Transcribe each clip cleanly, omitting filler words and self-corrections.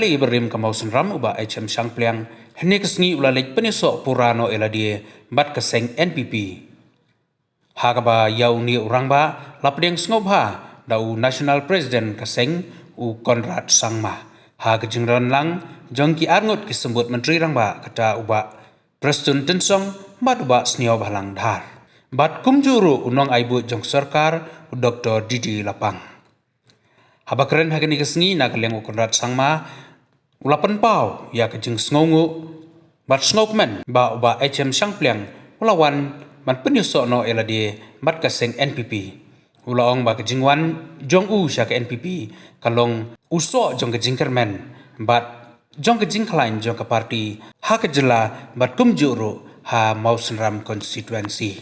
tylli berim kamausan ram uba HM sang pliang hene kesngi ulalik pynïasoh purano eladie bat ke seng NPP. Hagaba yau ni orang ba lapdeng sngob ha dau national president ke seng u Conrad sangma. Ha kejengran lang jongki arngut kisembut menteri rang ba kata uba Preston tensong bat uba sniaw balang dhar. Bat kumjuru unong aibu jong sarkar u Dr. Didi Lapang. Haba keren hagani kesngi na keleng u Conrad sangma ulapan pau ya kejeng sngongu bat snokmen ba uba HM sang pliang ulawan man pynïasoh no eladi bat ka seng NPP. Ulaong ba kejingwan jong u sya ke NPP kalong uso jong kejing kermen bat jong kejing klain jong ke parti ha kejela bat kumjuru ha mau senram konstituensi.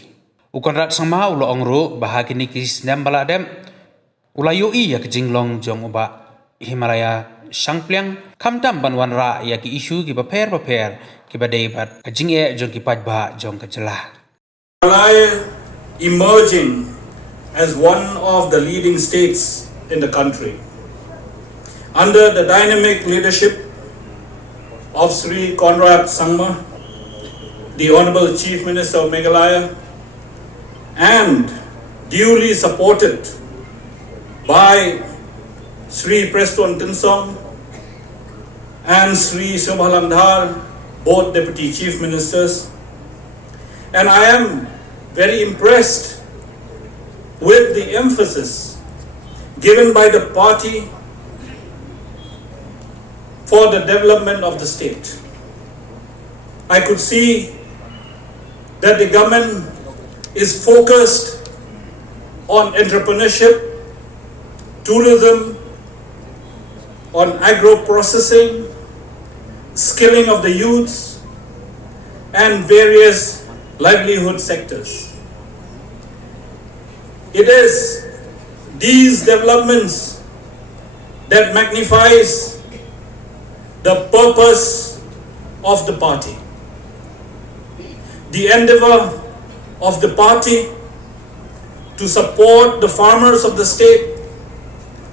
U Conrad sangma ulaong ru bah kini kis nem baladem ulayo i ya kejing long jong uba Himalaya sang pliang kamdam banwan ra ya ki isu ki paper ki badai bat kejing e jong ki paj ba jong kejela. Himalaya emerging as one of the leading states in the country under the dynamic leadership of Sri Conrad Sangma, the Honorable Chief Minister of Meghalaya, and duly supported by Sri Preston Tinsong and Sri Shobhalandhar, both Deputy Chief Ministers. And I am very impressed with the emphasis given by the party for the development of the state. I could see that the government is focused on entrepreneurship, tourism, on agro-processing, skilling of the youths, and various livelihood sectors. It is these developments that magnifies the purpose of the party. The endeavor of the party to support the farmers of the state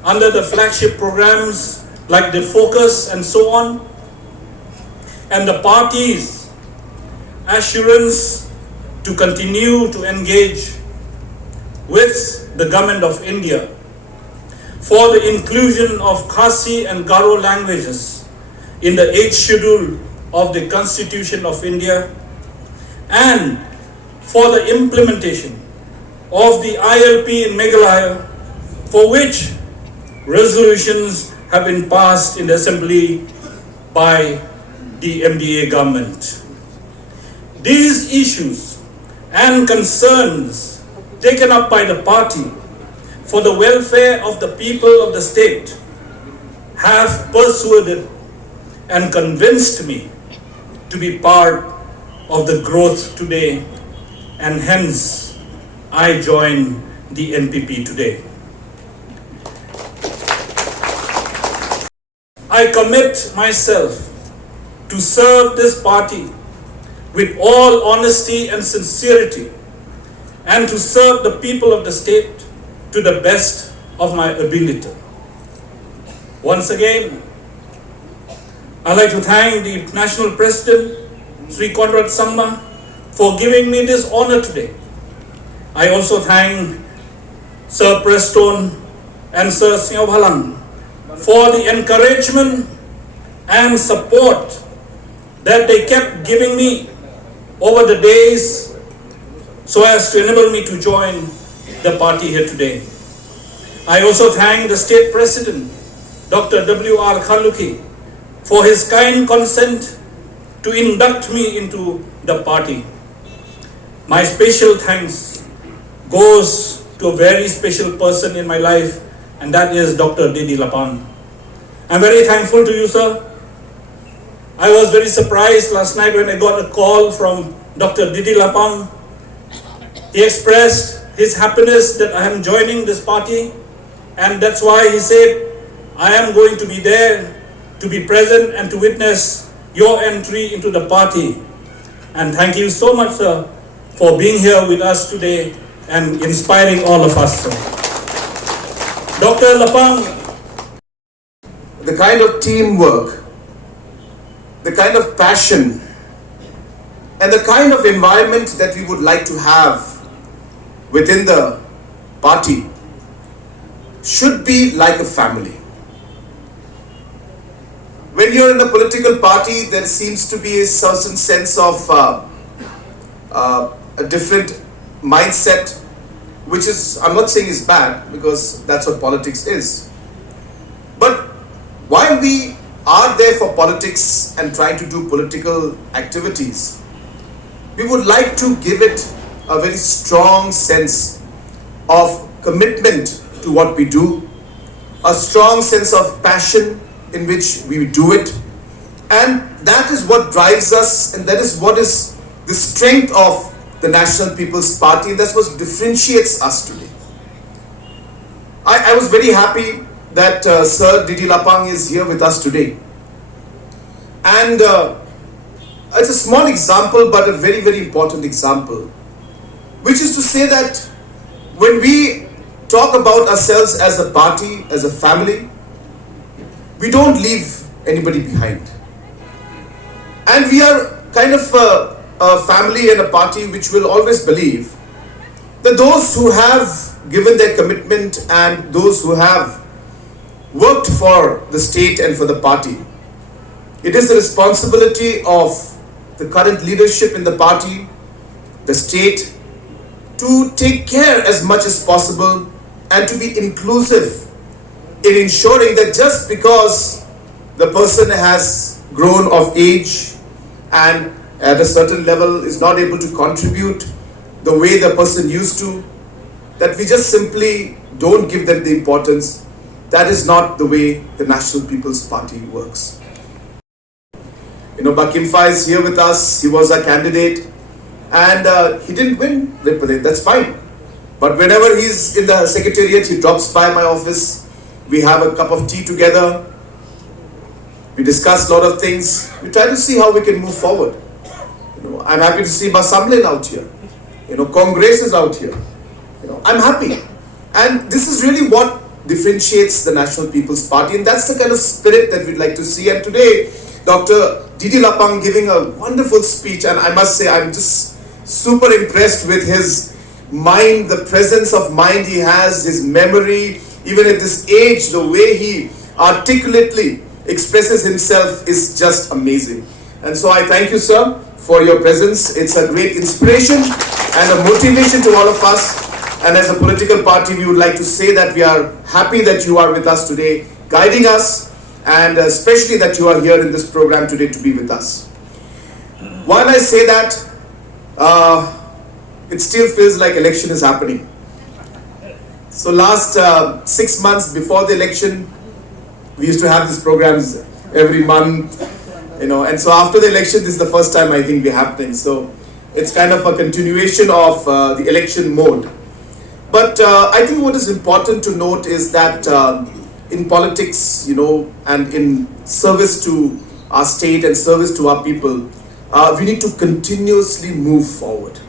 under the flagship programs like the Focus and so on, and the party's assurance to continue to engage with the government of India for the inclusion of Khasi and Garo languages in the 8th schedule of the Constitution of India, and for the implementation of the ILP in Meghalaya, for which resolutions have been passed in the Assembly by the MDA government. These issues and concerns taken up by the party for the welfare of the people of the state have persuaded and convinced me to be part of the growth today, and hence I join the NPP today. I commit myself to serve this party with all honesty and sincerity, and to serve the people of the state to the best of my ability. Once again, I'd like to thank the National President, Sri Conrad Sangma, for giving me this honor today. I also thank Sir Preston and Sir Shobhalandhar for the encouragement and support that they kept giving me over the days so as to enable me to join the party here today. I also thank the State President, Dr. W.R. Khaluki, for his kind consent to induct me into the party. My special thanks goes to a very special person in my life, and that is Dr. Didi Lapang. I'm very thankful to you, sir. I was very surprised last night when I got a call from Dr. Didi Lapang. He expressed his happiness that I am joining this party, and that's why he said, I am going to be there to be present and to witness your entry into the party. And thank you so much, sir, for being here with us today and inspiring all of us, sir. Dr. Lapang, the kind of teamwork, the kind of passion, and the kind of environment that we would like to have within the party should be like a family. When you're in a political party, there seems to be a certain sense of a different mindset, which is, I'm not saying is bad, because that's what politics is. But while we are there for politics and trying to do political activities, we would like to give it a very strong sense of commitment to what we do, a strong sense of passion in which we do it, and that is what drives us, and that is what is the strength of the National People's Party, and that's what differentiates us today. I was very happy that Sir Didi Lapang is here with us today, and it's a small example but a very, very important example, which is to say that when we talk about ourselves as a party, as a family, we don't leave anybody behind. And we are kind of a family and a party which will always believe that those who have given their commitment and those who have worked for the state and for the party, it is the responsibility of the current leadership in the party, the state, to take care as much as possible and to be inclusive in ensuring that just because the person has grown of age and at a certain level is not able to contribute the way the person used to, that we just simply don't give them the importance. That is not the way the National People's Party works. You know, Bakimfa is here with us. He was a candidate and he didn't win, that's fine. But whenever he's in the secretariat, he drops by my office. We have a cup of tea together. We discuss a lot of things. We try to see how we can move forward. You know, I'm happy to see Basamlin out here. You know, Congress is out here. You know, I'm happy. And this is really what differentiates the National People's Party, and that's the kind of spirit that we'd like to see. And today, Dr. Didi Lapang giving a wonderful speech, and I must say I'm just super impressed with his mind, the presence of mind he has, his memory. Even at this age, the way he articulately expresses himself is just amazing. And so I thank you, sir, for your presence. It's a great inspiration and a motivation to all of us. And as a political party, we would like to say that we are happy that you are with us today, guiding us, and especially that you are here in this program today to be with us. While I say that, it still feels like election is happening. So last 6 months before the election, we used to have these programs every month, you know, and so after the election, this is the first time I think we're happening. So it's kind of a continuation of the election mode. But I think what is important to note is that in politics, you know, and in service to our state and service to our people, we need to continuously move forward.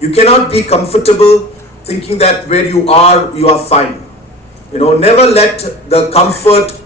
You cannot be comfortable thinking that where you are fine. You know, never let the comfort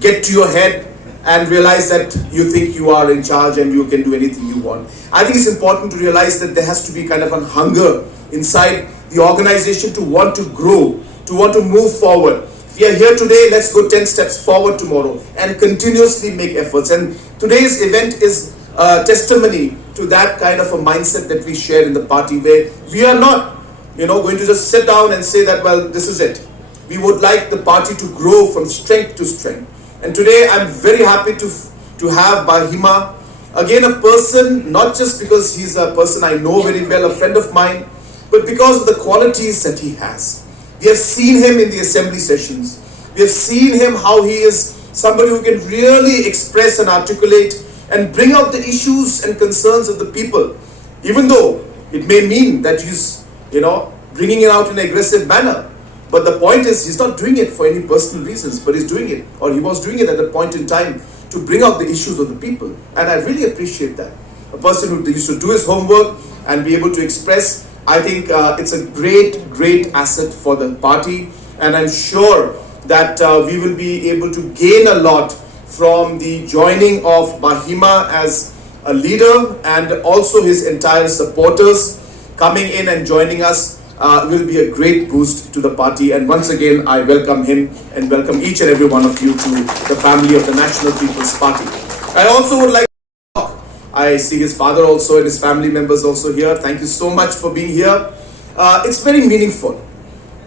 get to your head and realize that you think you are in charge and you can do anything you want. I think it's important to realize that there has to be kind of a hunger inside the organization to want to grow, to want to move forward. If we are here today, let's go 10 steps forward tomorrow and continuously make efforts. And today's event is a testimony to that kind of a mindset that we share in the party, where we are not, you know, going to just sit down and say that, well, this is it. We would like the party to grow from strength to strength. And today I'm very happy to have Bahima, again a person, not just because he's a person I know very well, a friend of mine, but because of the qualities that he has. We have seen him in the assembly sessions. We have seen him how he is somebody who can really express and articulate and bring out the issues and concerns of the people, even though it may mean that he's, you know, bringing it out in an aggressive manner. But the point is, he's not doing it for any personal reasons, but he's doing it, or he was doing it at a point in time to bring out the issues of the people. And I really appreciate that. A person who used to do his homework and be able to express, I think it's a great, great asset for the party. And I'm sure that we will be able to gain a lot from the joining of Bahima as a leader, and also his entire supporters coming in and joining us will be a great boost to the party. And once again, I welcome him and welcome each and every one of you to the family of the National People's Party. I also would like to I see his father also and his family members also here. Thank you so much for being here. It's very meaningful.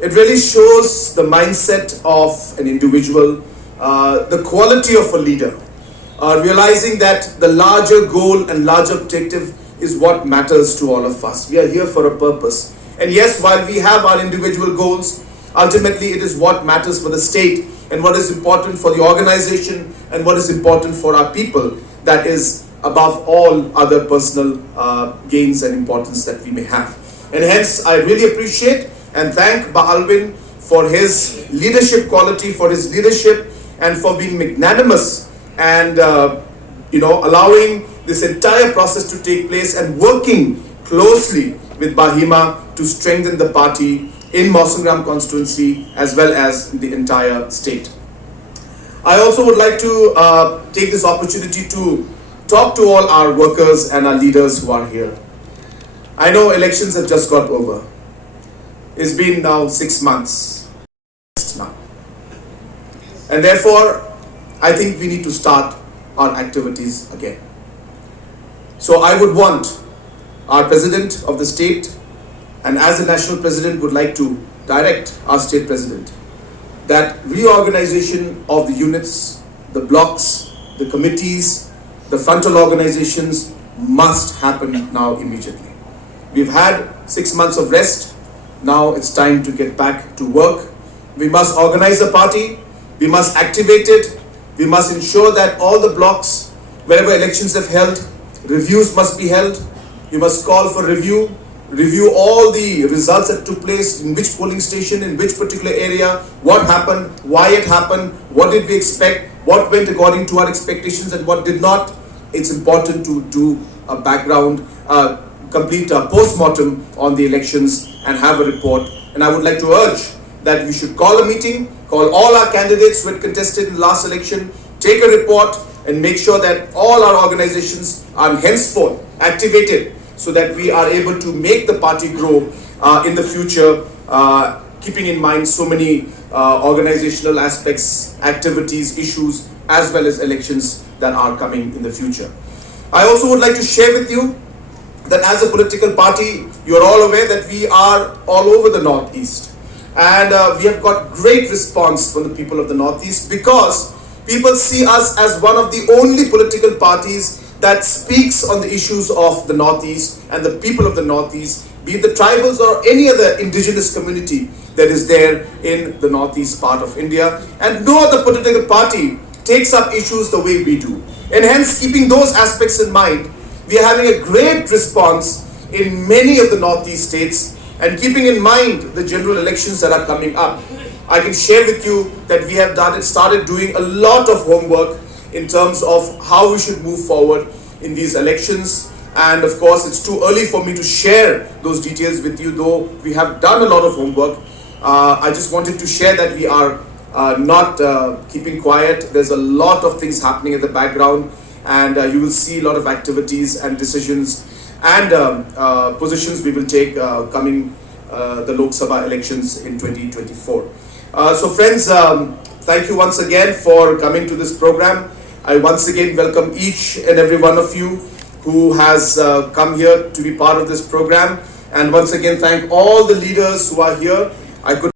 It really shows the mindset of an individual, the quality of a leader, realizing that the larger goal and larger objective is what matters to all of us. We are here for a purpose. And yes, while we have our individual goals, ultimately it is what matters for the state and what is important for the organization and what is important for our people that is above all other personal gains and importance that we may have. And hence, I really appreciate and thank Alvin for his leadership quality, for his leadership, and for being magnanimous and allowing this entire process to take place and working closely with Bahima to strengthen the party in Mawsyngram constituency as well as in the entire state. I also would like to take this opportunity to talk to all our workers and our leaders who are here. I know elections have just got over. It's been now 6 months now. And therefore, I think we need to start our activities again. So I would want our president of the state, and as the national president would like to direct our state president, that reorganization of the units, the blocks, the committees, the frontal organizations must happen now immediately. We've had 6 months of rest. Now it's time to get back to work. We must organize the party. We must activate it. We must ensure that all the blocks, wherever elections have held, reviews must be held. You must call for review all the results that took place, in which polling station, in which particular area, what happened, why it happened, what did we expect, what went according to our expectations and what did not. It's important to do a background, complete a post-mortem on the elections and have a report. And I would like to urge that we should call a meeting, call all our candidates who had contested in the last election, take a report and make sure that all our organizations are henceforth activated so that we are able to make the party grow in the future, keeping in mind so many organizational aspects, activities, issues, as well as elections that are coming in the future. I also would like to share with you that as a political party, you are all aware that we are all over the Northeast. And we have got great response from the people of the Northeast because people see us as one of the only political parties that speaks on the issues of the Northeast and the people of the Northeast, be it the tribals or any other indigenous community that is there in the Northeast part of India. And no other political party takes up issues the way we do. And hence, keeping those aspects in mind, we are having a great response in many of the Northeast states, and keeping in mind the general elections that are coming up. I can share with you that we have started doing a lot of homework in terms of how we should move forward in these elections. And of course, it's too early for me to share those details with you, though we have done a lot of homework. I just wanted to share that we are not keeping quiet. There's a lot of things happening in the background, and you will see a lot of activities and decisions and positions we will take coming the Lok Sabha elections in 2024. So friends, thank you once again for coming to this program. I once again welcome each and every one of you who has come here to be part of this program. And once again, thank all the leaders who are here. I could